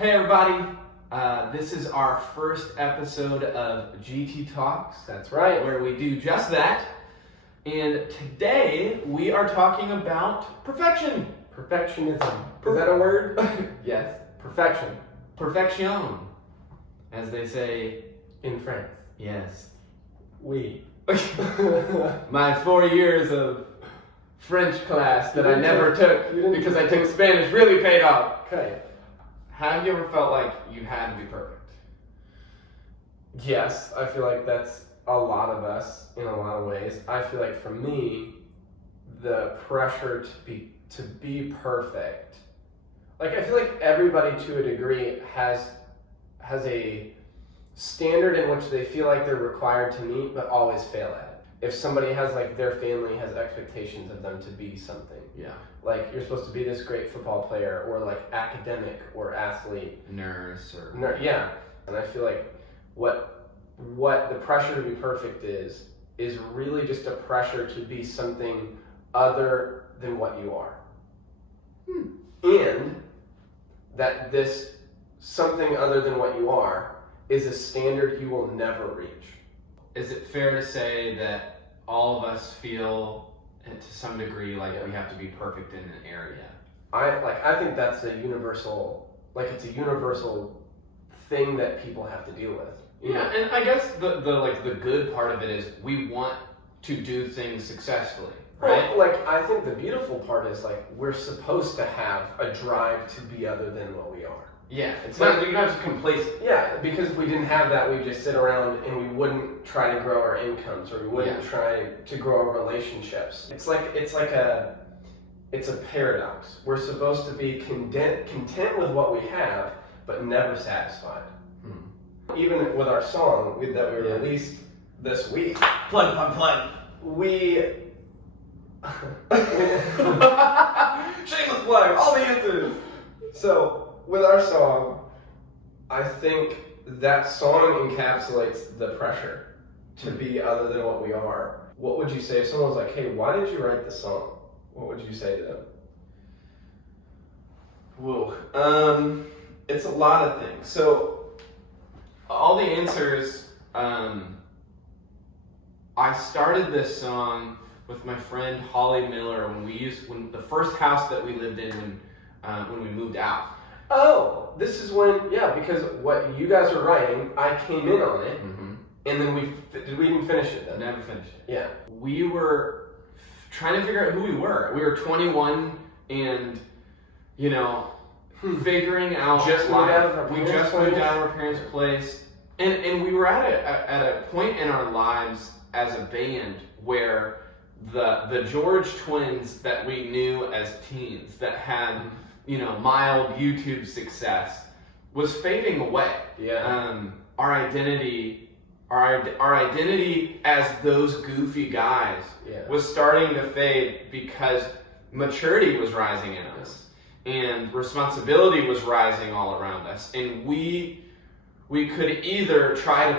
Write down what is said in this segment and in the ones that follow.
Hey everybody, this is our first episode of GT Talks. That's right. Where we do just that. And today we are talking about perfection. Perfectionism. Is that a word? Yes. Perfection. Perfection, as they say In France. Yes. Oui. My 4 years of French class that I never took because I took Spanish really paid off. Okay. Have you ever felt like you had to be perfect? Yes, I feel like that's a lot of us in a lot of ways. I feel like for me, the pressure to be perfect. Like I feel like everybody to a degree has a standard in which they feel like they're required to meet but always fail at it. If somebody has like their family has expectations of them to be something. Yeah. Like you're supposed to be this great football player or like academic or athlete. Nurse or... Yeah. And I feel like what the pressure to be perfect is really just a pressure to be something other than what you are. And that this something other than what you are is a standard you will never reach. Is it fair to say that all of us feel, to some degree, like we have to be perfect in an area? I think that's a universal, it's a universal thing that people have to deal with. Yeah, and I guess the good part of it is we want to do things successfully, right? Well, I think the beautiful part is we're supposed to have a drive to be other than what we are. Yeah, it's not you're not just complacent. Yeah, because if we didn't have that, we'd just sit around and we wouldn't try to grow our incomes or we wouldn't try to grow our relationships. It's a paradox. We're supposed to be content with what we have, but never satisfied. Even with our song that we released this week, Plug. we Shameless plug, all the answers. So with our song, I think that song encapsulates the pressure to be other than what we are. What would you say if someone was like, hey, why did you write the song? What would you say to them? Whoa. It's a lot of things. So all the answers, I started this song with my friend Holly Miller when the first house that we lived in when we moved out. Oh, this is when, because what you guys are writing, I came in on it, and then did we even finish it then? Never finished it. Yeah. We were trying to figure out who we were. We were 21 and, figuring out just life. We just moved out of our parents' place. And we were at a point in our lives as a band where the George twins that we knew as teens that had mild YouTube success was fading away. Yeah. Our identity as those goofy guys was starting to fade because maturity was rising in us and responsibility was rising all around us, and we could either try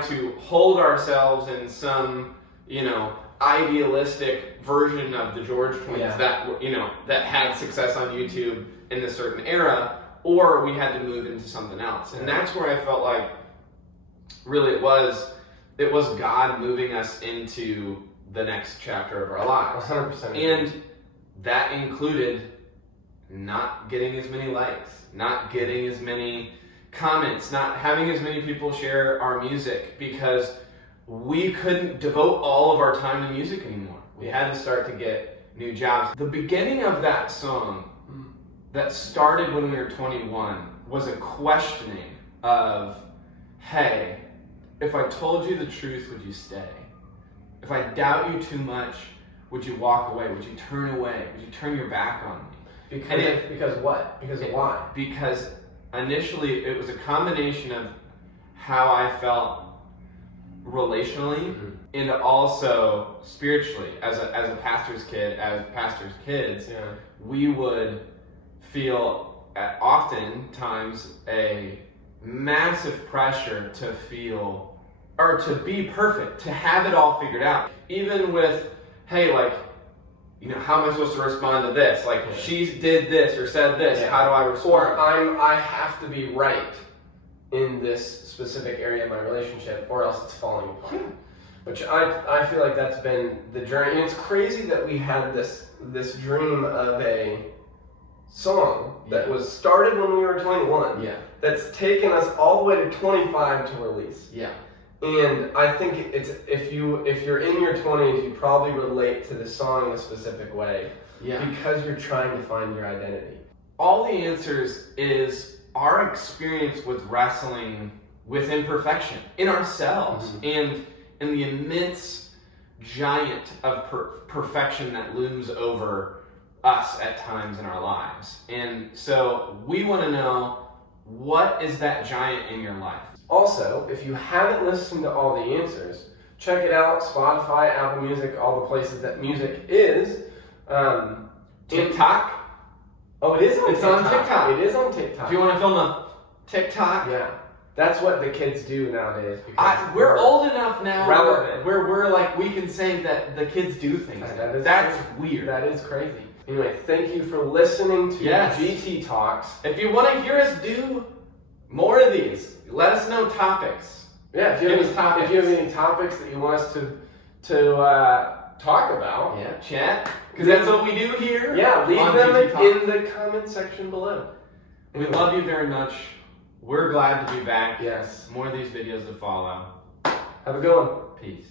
to hold ourselves in some idealistic version of the George twins that had success on YouTube in this certain era, or we had to move into something else. And that's where I felt like really it was God moving us into the next chapter of our lives. 100%. And that included not getting as many likes, not getting as many comments, not having as many people share our music, because we couldn't devote all of our time to music anymore. We had to start to get new jobs. The beginning of that song that started when we were 21 was a questioning of, hey, if I told you the truth, would you stay? If I doubt you too much, would you walk away? Would you turn away? Would you turn your back on me? Because what? Because of why? Because initially it was a combination of how I felt relationally and also spiritually. As a pastor's kid, as pastors' kids, we would feel oftentimes a massive pressure to feel or to be perfect, to have it all figured out. Even with, hey, you know, how am I supposed to respond to this? Like, she did this or said this. Yeah. How do I respond? Or I have to be right in this specific area of my relationship, or else it's falling apart. Yeah. Which I feel like that's been the journey. And it's crazy that we had this dream of a song that was started when we were 21. Yeah. That's taken us all the way to 25 to release. Yeah. And I think it's if you're in your 20s, you probably relate to the song in a specific way. Yeah. Because you're trying to find your identity. All the answers is our experience with wrestling with imperfection in ourselves and in the immense giant of perfection that looms over us at times in our lives. And so we want to know, what is that giant in your life? Also, if you haven't listened to all the answers, check it out. Spotify, Apple Music, all the places that music is. TikTok? Oh, it is on It's TikTok. on TikTok. It is on TikTok. If you want to film a TikTok. Yeah. That's what the kids do nowadays. Because We're old enough now relevant. where we're like, we can say that the kids do things. That's weird. That is crazy. Anyway, thank you for listening to Yes. GT Talks. If you want to hear us do more of these, let us know topics. Yeah, if you have any topics that you want us to talk about. Yeah, chat. Because that's what we do here. Yeah, leave on them GT Talk. in the comment section below. We love you very much. We're glad to be back. Yes. More of these videos to follow. Have a good one. Peace.